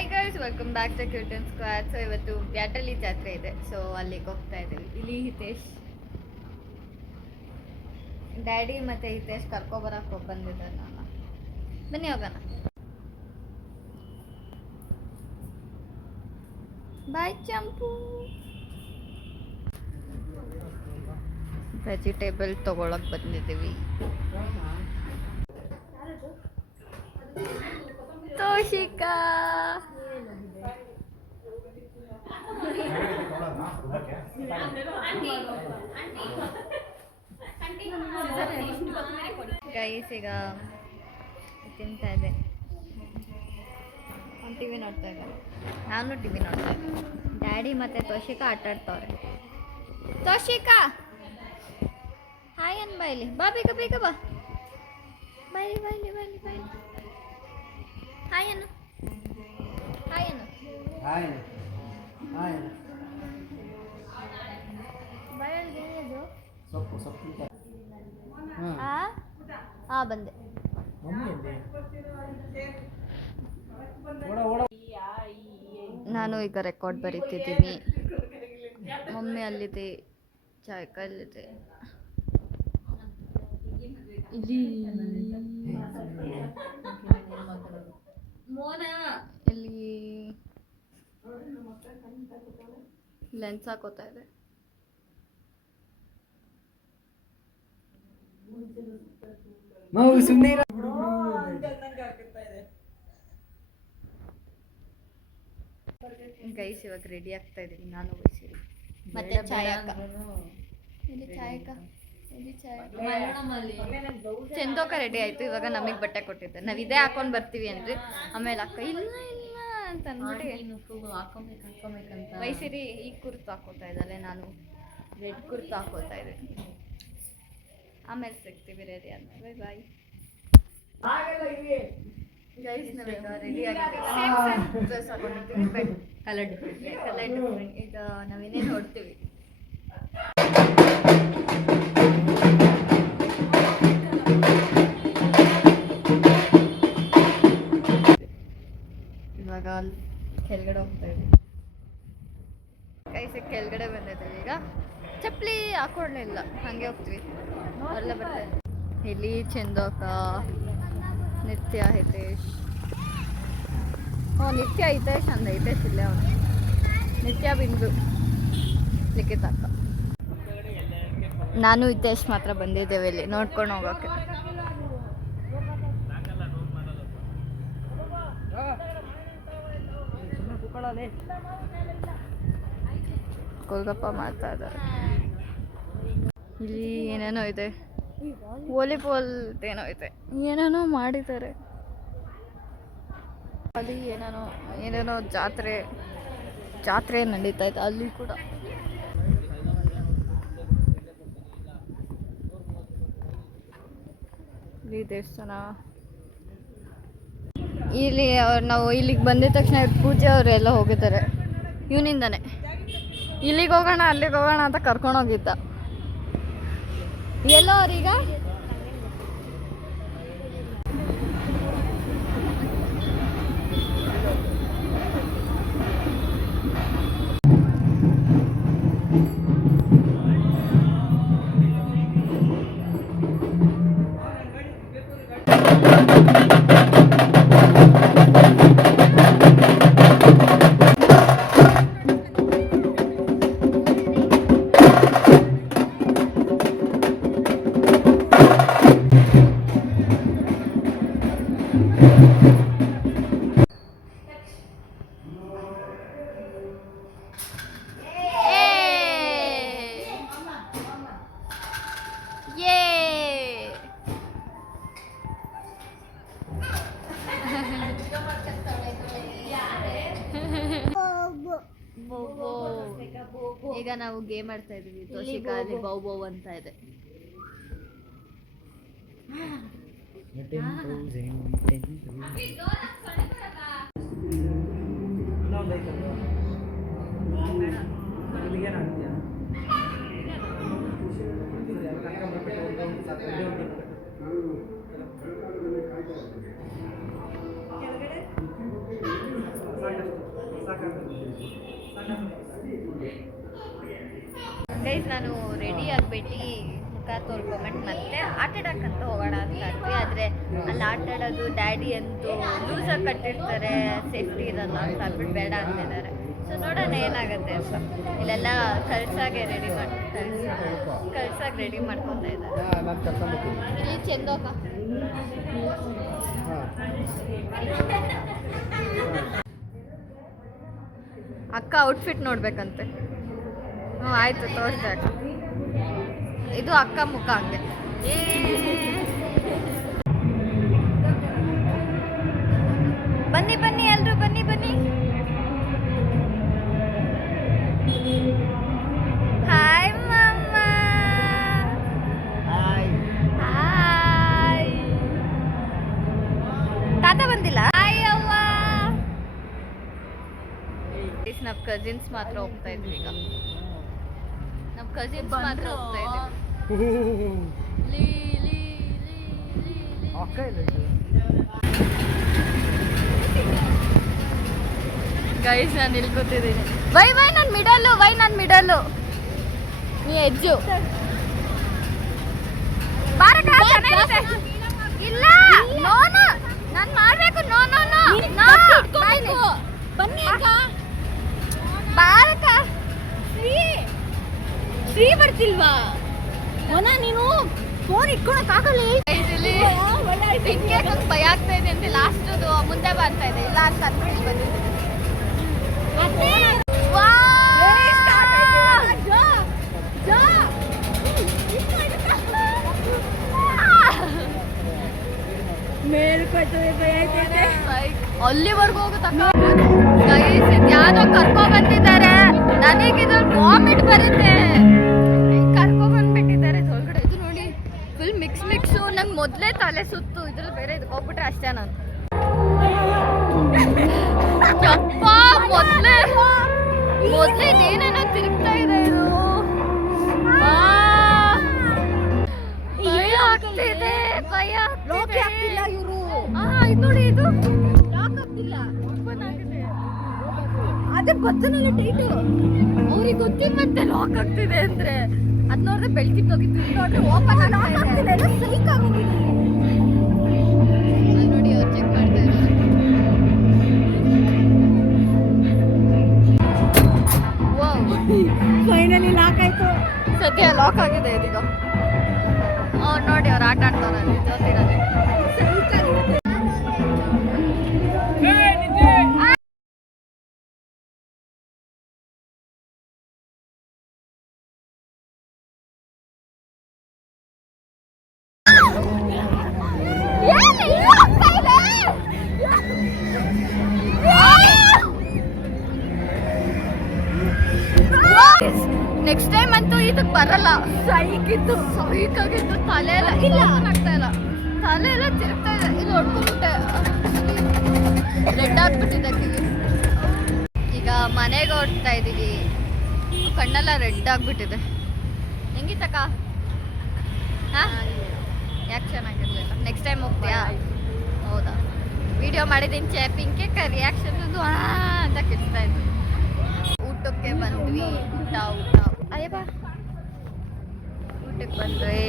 Hi guys, welcome back to Cuten squad. So ಇವತ್ತು ಬ್ಯಾಟಲಿ ಜಾತ್ರೆ ಇದೆ, ಸೊ ಅಲ್ಲಿಗೆ ಹೋಗ್ತಾ ಇದ್ದೀವಿ. ಇಲ್ಲಿ ಹಿತೇಶ್ ಡ್ಯಾಡಿ ಮತ್ತು ಹಿತೇಶ್ ಕರ್ಕೊಬರಕ್ಕೆ ಬಂದಿದ್ದಾರೆ. ನಾನು ಬನ್ನಿ ಹೋಗೋಣ. ಬಾಯ್ ಚಂಪು. ವೆಜಿಟೇಬಲ್ ತೊಗೊಳಕ್ಕೆ ಬಂದಿದ್ದೀವಿ. ತೋಷಿಕಾ ಗೈಸ್ ಈಗ ತಿಂತಾ ಇದೆ. ಅವ್ನು ಟಿ ವಿ ನೋಡ್ತಾ ಇದ್ದಾರೆ, ನಾನು ಟಿ ವಿ ನೋಡ್ತಾ ಇದ್ದೆ. ಡ್ಯಾಡಿ ಮತ್ತು ತೋಷಿಕಾ ಆಟಾಡ್ತವ್ರೆ. ತೋಷಿಕಾ ಹಾಯ್ ಅನ್ ಬಾಯ್ಲಿ, ಬಾ ಬೇಗ ಬೇಗ ಬಾ. ಬಾಯ್ಲಿ ಬಾಯ್ಲಿ ಬಾಯ್ಲಿ ಬಾಯ್ಲಿ. ಹಾಯ್ ಅನ್ನು, ಹಾಯ್ ಅನ್ನು, ಹಾಯ್ ಹಾಯ್. ಬಾಯಲ್ಲಿ ಏನಿದು? ಸೊಪ್ಪು ಸೊಪ್ಪು. ಹಾಂ ಬಂದೆ. ನಾನು ಈಗ ರೆಕಾರ್ಡ್ ಬರೀತಿದ್ದೀನಿ. ಮಮ್ಮಿ ಅಲ್ಲಿದೆ, ಚಾಯ್ಕ ಅಲ್ಲಿದೆ. ಇಲ್ಲಿ ಲೆನ್ಸ್ ಹಾಕೋತಾ ಇದೆ. ಗೈಸ್ ಇವಾಗ ರೆಡಿ ಆಗ್ತಾ ಇದ್ದೀನಿ ನಾನು, ವಯಸ್ಸಿರಿ ಮತ್ತೆ ಚಾಯಕ. ಇಲ್ಲಿ ಚಾಯಕ, ಇಲ್ಲಿ ಚಾಯಕ. ಚಂದೋಕ ರೆಡಿ ಆಯ್ತು. ಇವಾಗ ನಮಗೆ ಬಟ್ಟೆ ಕೊಟ್ಟಿದ್ದೆ, ನಾವು ಇದೇ ಹಾಕೊಂಡು ಬರ್ತೀವಿ ಅಂದ್ರೆ. ಆಮೇಲೆ ಅಕ್ಕ ಇಲ್ಲ ಇಲ್ಲ ಅಂತ ಅಂದ್ಬಿಟ್ಟು ಹಾಕೋಬೇಕಂತ ವಯಸ್ಸಿರಿ ಈ ಕುರ್ತು ಹಾಕೋತಾ ಇದ್ದಾಳೆ, ನಾನು ರೆಡ್ ಕುರ್ತು ಹಾಕೋತಾ ಇದ್ದೀನಿ. ಆಮೇಲೆ ಸಿಗ್ತೀವಿ ರೆಡಿ ಆದ್ಮೇಲೆ. ಬಾಯ್ ಗೈಸ್, ನಾವೀಗ ರೆಡಿ ಆಗಿದ್ದೀವಿ. ಸೇಮ್ ಡ್ರೆಸ್ ಹಾಕೊಂಡಿರ್ತೀವಿ, ಬಟ್ ಕಲರ್ ಡಿಫ್ರೆಂಟ್. ಈಗ ನಾವೇನೇನು ಹೊಡ್ತೀವಿ. ಇವಾಗ ಕೆಳಗಡೆ ಹೋಗ್ತಾ ಇದ್ದೀವಿ. ಕೈಸ ಕೆಳಗಡೆ ಬಂದಿದ್ದೀವಿ. ಈಗ ಚಪ್ಪಲಿ ಹಾಕೊಳ್ಳಿಲ್ಲ, ಹಾಗೆ ಹೋಗ್ತೀವಿ. ಅಲ್ಲ ಬರ್ತಾರೆ. ಇಲ್ಲಿ ಚಂದೋಕ, ನಿತ್ಯ, ಹಿತೇಶ್. ನಿತ್ಯ ಹಿತೇಶ್ ಅಂದ, ಹಿತೇಶ್ ಇಲ್ಲೇ ಅವನು. ನಿತ್ಯ ಬಿಂದು, ಲಿಖಿತ ಅಕ್ಕ. ನಾನು ಹಿತೇಶ್ ಮಾತ್ರ ಬಂದಿದ್ದೇವೆ ಇಲ್ಲಿ ನೋಡ್ಕೊಂಡು ಹೋಗೋಕ್ಕೆ. ಕೋಲ್ಗಪ್ಪ ಮಾಡ್ತಾ ಇದ್ದಾರೆ. ಇಲ್ಲಿ ಏನೇನೋ ಇದೆ, ವಾಲಿಬಾಲ್ ಏನೋ ಇದೆ, ಏನೇನೋ ಮಾಡಿದ್ದಾರೆ. ಅಲ್ಲಿ ಏನೇನೋ ಜಾತ್ರೆ ನಡೀತಾ ಇದೆ ಅಲ್ಲಿ ಕೂಡ. ಇಲ್ಲಿ ದೇವಸ್ಥಾನ. ಇಲ್ಲಿ ನಾವು ಇಲ್ಲಿಗೆ ಬಂದಿದ ತಕ್ಷಣ ಪೂಜೆ ಅವರೆಲ್ಲ ಹೋಗಿದ್ದಾರೆ. ಇವನಿಂದಾನೆ ಇಲ್ಲಿಗೆ ಹೋಗೋಣ ಅಲ್ಲಿಗೆ ಹೋಗೋಣ ಅಂತ ಕರ್ಕೊಂಡೋಗಿದ್ದ. ಎಲ್ಲೋ ಅವ್ರೀಗ ಈಗ ನಾವು ಗೇಮ್ ಆಡ್ತಾ ಇದೀವಿ. ತೋಷಿಕಾ ಅಲ್ಲಿ ಬೌ ಬೌ ಅಂತ ಇದೆ. ಗೈಸ್ ನಾನು ರೆಡಿ ಆಗಿಬಿಟ್ಟು ಮುಖ ತೊಳ್ಕೊಂಬಿಟ್ಟು ಮತ್ತೆ ಆಟ ಆಡಕ್ಕಂತ ಹೋಗೋಣ ಅಂತ ಇದ್ವಿ. ಆದರೆ ಅಲ್ಲಿ ಆಟ ಆಡೋದು ಡ್ಯಾಡಿ ಅಂತೂ ಲೂಸಾಗಿ ಕಟ್ಟಿರ್ತಾರೆ, ಸೇಫ್ಟಿ ಇರಲ್ಲ ಅಂತ ಅಂದ್ಬಿಟ್ಟು ಬೇಡ ಅಂತಿದ್ದಾರೆ. ಸೊ ನೋಡೋಣ ಏನಾಗುತ್ತೆ ಅಂತ. ಇಲ್ಲೆಲ್ಲ ಕಳ್ಸಾಗೆ ರೆಡಿ ಮಾಡ್ಕೊತಾ ಇದ್ದಾರೆ. ಇಲ್ಲಿ ಚಂದೋಕ ಅಕ್ಕ ಔಟ್ಫಿಟ್ ನೋಡ್ಬೇಕಂತೆ. ಹ್ಞೂ ಆಯ್ತು, ತೋರಿಸ್ದೆ ಅಕ್ಕ. ಇದು ಅಕ್ಕ ಮುಖ ಹಂಗೆ. ಬನ್ನಿ ಬನ್ನಿ ಎಲ್ರು ಬನ್ನಿ ಬನ್ನಿ. ಹಾಯ್ ಮಮ್ಮ. ಹಾಯ್. ತಾತ ಬಂದಿಲ್ಲ. ಹಾಯ್ ಅವ್ವ. ನಮ್ಮ ಕಸಿನ್ಸ್ ಮಾತ್ರ ಹೋಗ್ತಾ ಇದ್ವಿ ಈಗ. ನಮ್ಮ ಕಸಿನ್ಸ್ ಮಾತ್ರ ಹೋಗ್ತಾ ಇದ್ವಿ. ಗೈಸ್ ನಾನು ಇಲ್ಲಿ ಕೂತಿದ್ದೀನಿ. ವೈ ನಾನು ಮಿಡಲ್ಲು ನೀ ಎಜ್ಜು. ಇಲ್ಲ ನೋ ನಾನು ಮಾಡ್ಬೇಕು. ನೋ ಬನ್ನಿ ಬಾರಕ. ಶ್ರೀ ಬರ್ತಿಲ್ವಾ? ನೀನು ಫೋನ್ ಇಟ್ಕೊಳಕ್ಕಾಗಲ್ಲ. ಭಯ ಆಗ್ತಾ ಇದೆ ಅಂತ ಲಾಸ್ಟ್ ಮುಂದೆ ಬರ್ತಾ ಇದೆ. ಇಲ್ಲ ಅಂತ ಅಂದ್ಬಿಟ್ಟು ಬಂದಿದ್ದೀನಿ. ಅಲ್ಲಿವರೆಗೂ ಹೋಗುತ್ತಕ್ಕ. ಯಾರೋ ಕರ್ಕೊ ಬಂದಿದ್ದಾರೆ. ನನಗಿದ್ರಲ್ಲಿ ವಾಮಿಟ್ ಬರುತ್ತೆ. ಕರ್ಕೊ ಬಂದ್ಬಿಟ್ಟಿದ್ದಾರೆ ಒಳಗಡೆ. ಇದು ನೋಡಿ ಫುಲ್ ಮಿಕ್ಸು. ನಂಗೆ ಮೊದಲೇ ತಲೆ ಸುತ್ತು. ಇದ್ರಲ್ಲಿ ಬೇರೆ ಇದಕ್ಕೆ ಹೋಗ್ಬಿಟ್ರೆ ಅಷ್ಟೇ ನಾನು. ಯಪ್ಪ ಮೊದಲೇ ಏನೇನೋ ತಿರುಗ್ತಾ ಇದೆ. ಇದು ಭಯ ಆಗ್ತಿದೆ. ಇದು ನೋಡಿ, ಇದು ಅದೇ ಗೊತ್ತನಲ್ಲ ಟೈಟು. ಅವ್ರಿಗೆ ಗೊತ್ತಿಲ್ಲ ಮತ್ತೆ ಲಾಕ್ ಆಗ್ತಿದೆ ಅಂದ್ರೆ. ಅದ್ ನೋಡಿದ್ರೆ ಬೆಳ್ಕಿತ್ತೋಗಿತ್ತು. ನೋಡ್ರೆ ಓಪನ್ ಆಗ್ತಿದೆ. ಸೈಕ್ ಆಗೋಗಿದೆ. ನೋಡಿ ಅವ್ರು ಚೆಕ್ ಮಾಡ್ತಾ ಇದ್ದಾರೆ. ಫೈನಲಿ ಲಾಕ್ ಆಯ್ತು. ಸದ್ಯ ಲಾಕ್ ಆಗಿದೆ ಇದೀಗ. ಅವ್ರು ನೋಡಿ ಅವ್ರು ಆಟ ಆಡ್ತಾರೆ ಜೊತೆನಲ್ಲಿ. ನೆಕ್ಸ್ಟ್ ಟೈಮ್ ಅಂತೂ ಇದಕ್ಕೆ ಬರಲ್ಲ. ಸೈಕಾಗಿತ್ತು. ತಲೆ ಎಲ್ಲ ಆಗ್ತಾ ಇಲ್ಲ. ತಲೆ ಎಲ್ಲ ತಿರುಗ್ತಾ ಇದೆ. ಇಲ್ಲಿ ಹೊಡ್ಕೊಂಡ್ಬಿಟ್ಟೆ. ರೆಡ್ ಆಗ್ಬಿಟ್ಟಿದೆ ಕಿವಿ. ಈಗ ಮನೆಗೆ ಹೊರಡ್ತಾ ಇದೀವಿ. ಕಣ್ಣೆಲ್ಲ ರೆಡ್ ಆಗ್ಬಿಟ್ಟಿದೆ. ಹೆಂಗಿತ್ತಕ್ಕ? ಯಾಕೆ ಚೆನ್ನಾಗಿರ್ಲಿಲ್ಲ? ನೆಕ್ಸ್ಟ್ ಟೈಮ್ ಹೋಗ್ತೀಯಾ? ಹೌದಾ? ವಿಡಿಯೋ ಮಾಡಿದ್ದೀನಿ. ಪಿಂಕೆ ರಿಯಾಕ್ಷನ್ ಅಂತ ಕಿರ್ತಾ ಇದ್ವಿ. ಊಟಕ್ಕೆ ಬಂದ್ವಿ. ಊಟ ಅಯ್ಯಪ್ಪ ಊಟಕ್ಕೆ ಬಂದ್ವಿ.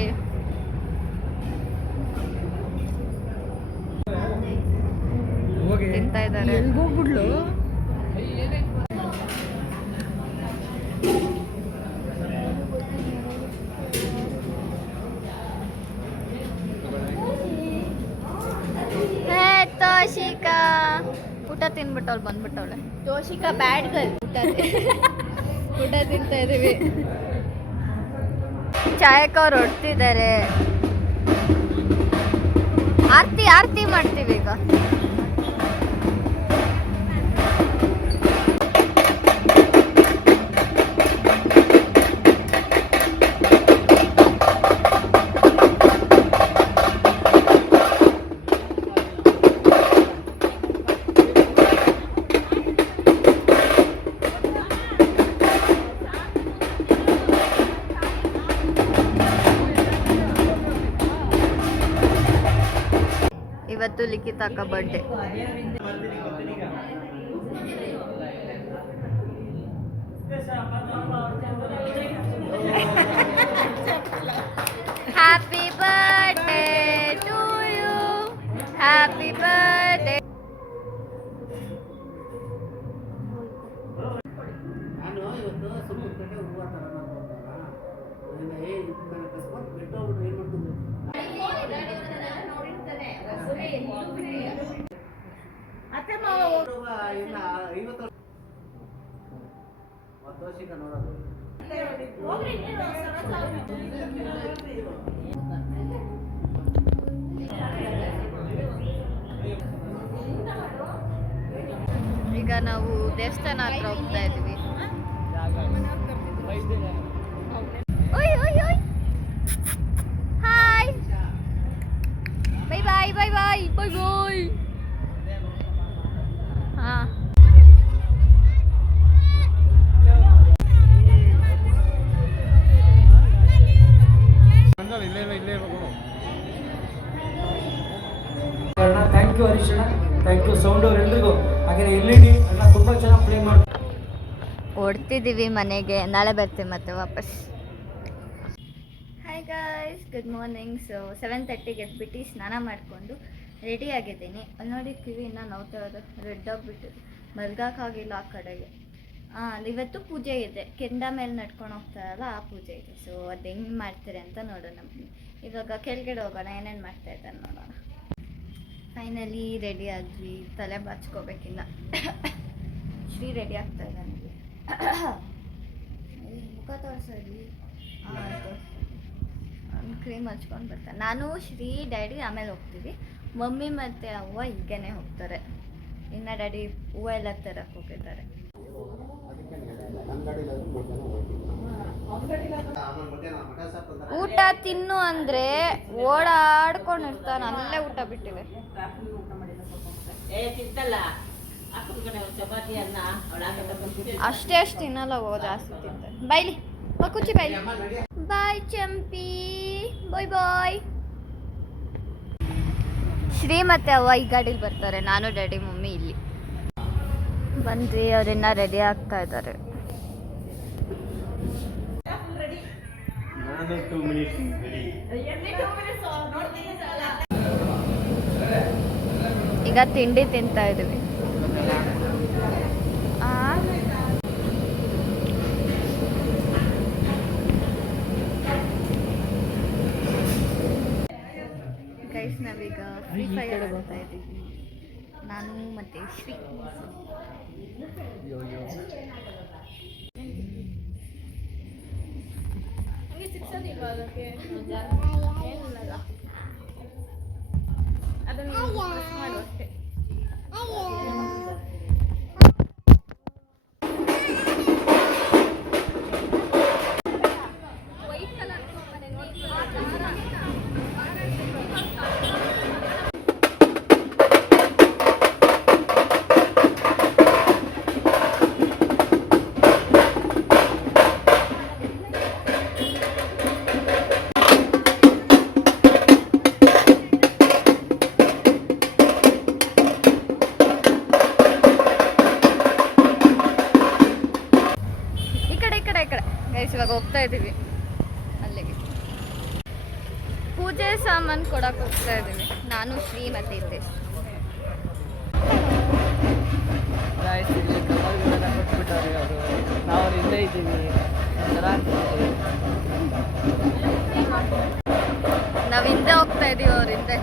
ತಿಂತಾ ಇದ್ದಾರೆ. ಎಲ್ಗೋಗ್ಬಿಡ್ಲು. ತೋಷಿಕಾ ಊಟ ತಿನ್ಬಿಟ್ಟವಳು ಬಂದ್ಬಿಟ್ಟವಳೆ. ತೋಷಿಕಾ ಬ್ಯಾಡ್ ಗರ್ಲ್. ಊಟ ತಿಂತಾ ಇದೀವಿ. ಚಾಯಕ ಅವ್ರು ಹೊಡ್ತಿದ್ದಾರೆ. ಆರತಿ ಮಾಡ್ತೀವಿ ಈಗ. ಇವತ್ತು ಲಿಖಿತ ಅಕ್ಕ ಬರ್ಡೇ. ಈಗ ನಾವು ದೇವಸ್ಥಾನ ಹತ್ರ ಹೋಗ್ತಾ ಇದೀವಿ. ಓಯ್ ಓಯ್ ಓಯ್ hi bye bye bye bye bye bye. ಹಾ ಥ್ಯಾಂಕ್ ಯು ಹರೀಶ್ ಅಣ್ಣ, ಥ್ಯಾಂಕ್ ಯು ಸೌಂಡ್ ಅವ್ರು ಎಲ್ರಿಗೂ. ಹಾಗೆ LED ಎಲ್ಲ ತುಂಬ ಚೆನ್ನಾಗಿ ಪ್ಲೇ ಮಾಡಿ. ಓಡ್ತಿದ್ದೀವಿ ಮನೆಗೆ, ನಾಳೆ ಬರ್ತೀವಿ ಮತ್ತೆ ವಾಪಸ್. Hi guys, good morning. So 7:30ಗೆ ಎದ್ಬಿಟ್ಟು ಸ್ನಾನ ಮಾಡಿಕೊಂಡು ರೆಡಿ ಆಗಿದ್ದೀನಿ. ಅಲ್ಲಿ ನೋಡಿ ಕಿವಿ ಇನ್ನೂ ನೋವ್ತಾ ಇದೆ, ರೆಡ್ ಆಗಿಬಿಟ್ಟಿದೆ, ಮಲ್ಗೋಕ್ಕಾಗಿಲ್ಲ ಆ ಕಡೆಗೆ. ಇವತ್ತು ಪೂಜೆ ಇದೆ, ಕೆಂಡ ಮೇಲೆ ನಡ್ಕೊಂಡು ಹೋಗ್ತಾರಲ್ಲ ಆ ಪೂಜೆ ಇದೆ. ಸೊ ಅದು ಹೆಂಗೆ ಮಾಡ್ತಾರೆ ಅಂತ ನೋಡೋಣ. ಇವಾಗ ಕೆಳಗಡೆ ಹೋಗೋಣ, ಏನೇನು ಮಾಡ್ತಾ ಇದ್ದಾರೆ ನೋಡೋಣ. ಫೈನಲಿ ರೆಡಿ ಆದ್ವಿ, ತಲೆ ಬಾಚ್ಕೋಬೇಕಿನ್ನ. ಶ್ರೀ ರೆಡಿ ಆಗ್ತಾ ಇದ್ದಾನೆ. ಮುಖ ತೋರಿಸೋದು ಕ್ರೀಮ್ ಹಚ್ಕೊಂಡು ಬರ್ತಾರೆ. ನಾನು ಶ್ರೀ ಡ್ಯಾಡಿ ಆಮೇಲೆ ಹೋಗ್ತೀವಿ. ಮಮ್ಮಿ ಮತ್ತು ಅವ್ವ ಹೀಗೇನೆ ಹೋಗ್ತಾರೆ. ಇನ್ನು ಡ್ಯಾಡಿ ಹೂವು ಎಲ್ಲ ತರಕ್ಕೆ ಹೋಗಿದ್ದಾರೆ. ಊಟ ತಿನ್ನು ಅಂದರೆ ಓಡಾಡ್ಕೊಂಡಿರ್ತಾನೆ, ಅಲ್ಲೇ ಊಟ ಬಿಟ್ಟಿವೆ. ಅಷ್ಟೇ ಅಷ್ಟು ತಿನ್ನಲ್ಲ, ಜಾಸ್ತಿ ತಿಂತಾರೆ. ಬೈಲಿ ಕುಚ್ಚಿ ಬೈಲಿ. ಬಾಯ್ ಚಂಪಿ, ಬಾಯ್ ಬಾಯ್. ಶ್ರೀ ಮತ್ತೆ ಅವ್ವ ಈ ಗಾಡಿಲಿ ಬರ್ತಾರೆ, ನಾನು ಡ್ಯಾಡಿ ಮಮ್ಮಿ ಇಲ್ಲಿ ಬಂದ್ವಿ. ಅವರಿನ್ನ ರೆಡಿ ಆಗ್ತಾ ಇದ್ದಾರೆ. ಈಗ ತಿಂಡಿ ತಿಂತಾ ಇದೀವಿ. ಗೈಸ್, ನಾವೀಗ ಫ್ರೀ ಫೈರ್ ಆಡ್ತಾ ಇದ್ದೀವಿ, ನಾನು ಮತ್ತೆ ಶ್ರೀ. ಇವಾಗ ಹೋಗ್ತಾ ಇದ್ದೀವಿ ಅಲ್ಲಿಗೆ. ಪೂಜೆ ಸಾಮಾನು ಕೊಡಕ್ಕೆ ಹೋಗ್ತಾ ಇದ್ದೀವಿ, ನಾನು ಶ್ರೀ ಮತ್ತೆ ಇದ್ದೆ. ನಾವು ಇಲ್ಲೇ ಇದ್ದೀವಿ. ನಾವು ಹಿಂದೆ ಹೋಗ್ತಾ ಇದೀವಿ, ಅವ್ರ ಹಿಂದೆ.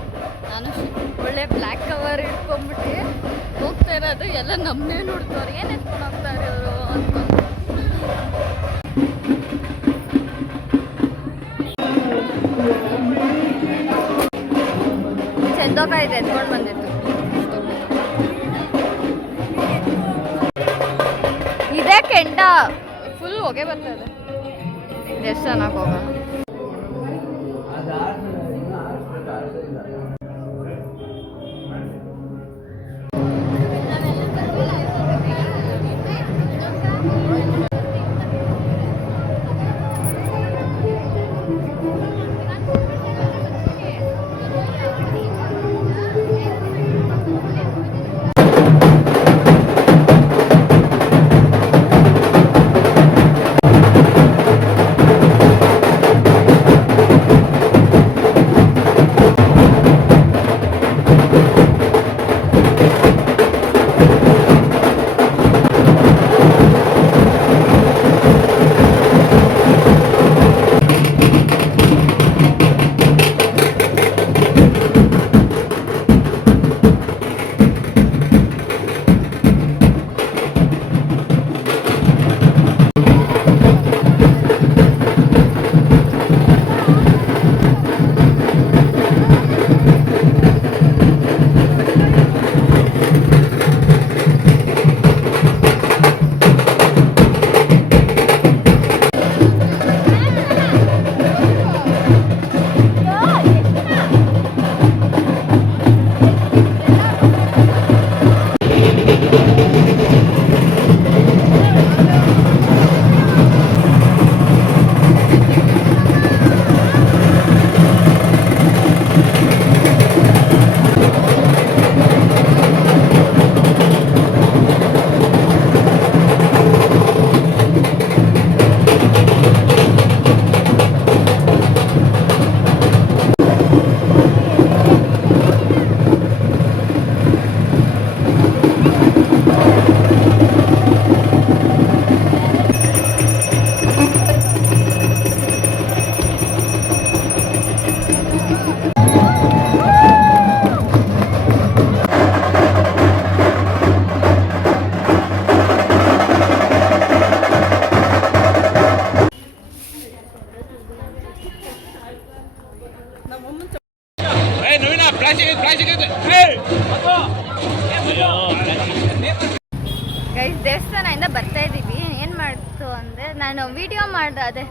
ನಾನು ಒಳ್ಳೆ ಬ್ಲ್ಯಾಕ್ ಕವರ್ ಇಟ್ಕೊಂಡ್ಬಿಟ್ಟು ಹೋಗ್ತಾ ಇರೋದು. ಎಲ್ಲ ನಮ್ಮನ್ನೇ ನೋಡ್ತವ್ರು, ಏನು ಎತ್ಕೊಂಡು ಹೋಗ್ತಾ ಇರೋರು ಅಂದ್ಕೊಂಡು. ಚಂದೋಕಾಯಿ ಇದೆ, ಎತ್ಕೊಂಡು ಬಂದಿತ್ತು. ಇದೇ ಕೆಂಡ ಫುಲ್ ಹೊಗೆ ಬರ್ತದೆ. ದೇವಸ್ಥಾನಕ್ಕೆ ಹೋಗೋಣ. ದೇವಸ್ಥಾನದಿಂದ ಬರ್ತಾ ಇದ್ದೀವಿ. ಏನು ಮಾಡ್ತು ಅಂದರೆ ನಾನು ವೀಡಿಯೋ ಮಾಡಿದೆ, ಅದೇ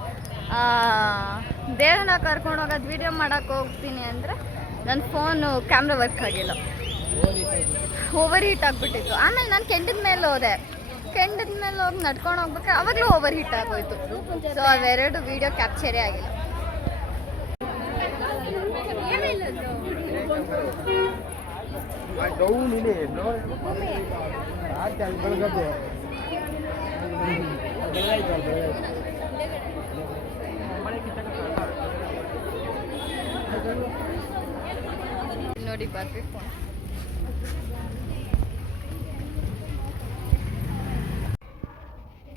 ದೇವ್ರನ್ನ ಕರ್ಕೊಂಡು ಹೋಗೋದು ವೀಡಿಯೋ ಮಾಡೋಕ್ಕೆ ಹೋಗ್ತೀನಿ ಅಂದರೆ ನನ್ನ ಫೋನು ಕ್ಯಾಮ್ರಾ ವರ್ಕ್ ಆಗಿಲ್ಲ, ಓವರ್ ಹೀಟ್ ಆಗಿಬಿಟ್ಟಿತ್ತು. ಆಮೇಲೆ ನಾನು ಕೆಂಡದ ಮೇಲೆ ಹೋದೆ, ಕೆಂಡದ ಮೇಲೆ ಹೋಗಿ ನಡ್ಕೊಂಡು ಹೋಗ್ಬೇಕಾದ್ರೆ ಅವಾಗಲೂ ಓವರ್ ಹೀಟ್ ಆಗೋಯ್ತು. ಸೊ ಅವೆರಡು ವೀಡಿಯೋ ಕ್ಯಾಪ್ಚರೇ ಆಗಿಲ್ಲ. ನೋಡಿ ಬರ್ಬೇಕು.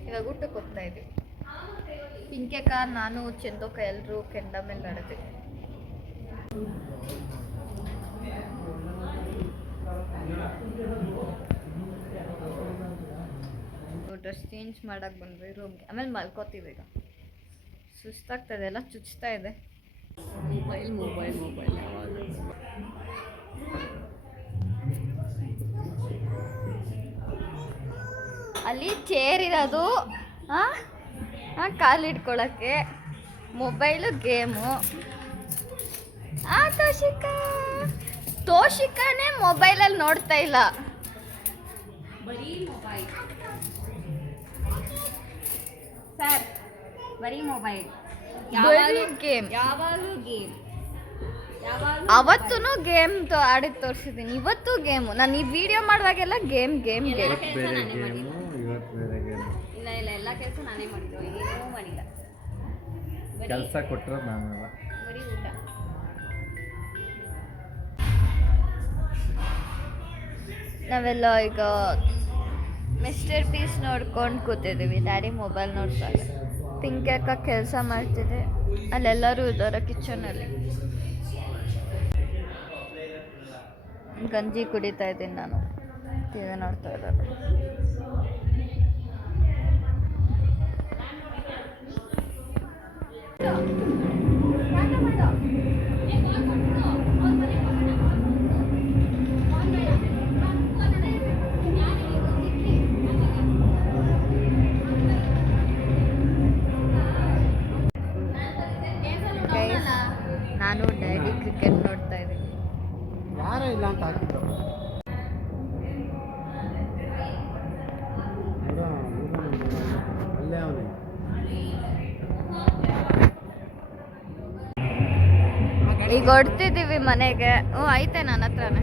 ಇವಾಗ ಊಟಕ್ಕೆ ಹೋಗ್ತಾ ಇದ್ದೀವಿ. ಪಿಂಕೆಕ, ನಾನು, ಚಂದೋಕ ಎಲ್ಲರೂ ಕೆಂಡ ಮೇಲೆ ನಡೆದ್ವಿ. ಡ್ರೆಸ್ ಚೇಂಜ್ ಮಾಡಕ್ಕೆ ಬಂದ್ವಿ ರೂಮ್ಗೆ. ಆಮೇಲೆ ಮಲ್ಕೋತೀವಿ. ಈಗ ಸುಸ್ತಾಗ್ತದೆ, ಎಲ್ಲ ಚುಚ್ತಾ ಇದೆ. ಮೊಬೈಲ್ ಅಲ್ಲಿ ಚೇರ್ ಇರೋದು ಕಾಲಿಡ್ಕೊಳಕ್ಕೆ, ಮೊಬೈಲು, ಗೇಮು. ತೋಷಿಕಾನೇ ಮೊಬೈಲಲ್ಲಿ ನೋಡ್ತಾ ಇಲ್ಲ, ಬರೀ ಮೊಬೈಲ್ ಸರ್, ಬರೀ ಮೊಬೈಲ್, ಬರೀ ಗೇಮ್, ಯಾವಾಗಲೂ ಗೇಮ್. ಅವತ್ತೂ ಗೇಮ್ ಆಡಿ ತೋರಿಸಿದ್ದೀನಿ, ಇವತ್ತು ಗೇಮು. ನಾನು ಈ ವಿಡಿಯೋ ಮಾಡುವಾಗೆಲ್ಲ ಗೇಮ್ ಗೇಮ್ ಗೇಮ್. ಇಲ್ಲ ಇಲ್ಲ, ಎಲ್ಲ ಕೆಲಸ ನಾನೇ ಮಾಡಿದ್ದು, ಏನೂ ಮಾಡಿಲ್ಲ. ಕೆಲಸ ಕೊಟ್ಟರೆ ನಾನಲ್ಲ, ಬರೀ ಊಟ. ನಾವೆಲ್ಲ ಈಗ ಮಿಸ್ಟರ್ ಪೀಸ್ ನೋಡ್ಕೊಂಡು ಕೂತಿದ್ದೀವಿ. ಡ್ಯಾಡಿ ಮೊಬೈಲ್ ನೋಡ್ತಾರೆ, ಪಿಂಕ್ಯಾಕ ಕೆಲಸ ಮಾಡ್ತಿದೆ, ಅಲ್ಲೆಲ್ಲರೂ ಇದ್ದಾರೆ ಕಿಚನಲ್ಲಿ. ಗಂಜಿ ಕುಡಿತಾ ಇದ್ದೀನಿ ನಾನು, ಟಿವಿ ನೋಡ್ತಾ ಇದ್ದಾರೆ. ನಾನು ಡ್ಯಾಡಿ ಕ್ರಿಕೆಟ್ ನೋಡ್ತಾ ಇದ್ದೀನಿ. ಯಾರೇ ಇಲ್ಲ ಅಂತ ಹಾಕಿದ್ರು. ಅಲ್ಲೇ ಅವನೇ ಈಗ ಹೊಡ್ತಿದ್ದೀವಿ ಮನೆಗೆ. ಐತೆ ನನ್ನ ಹತ್ರನೇ.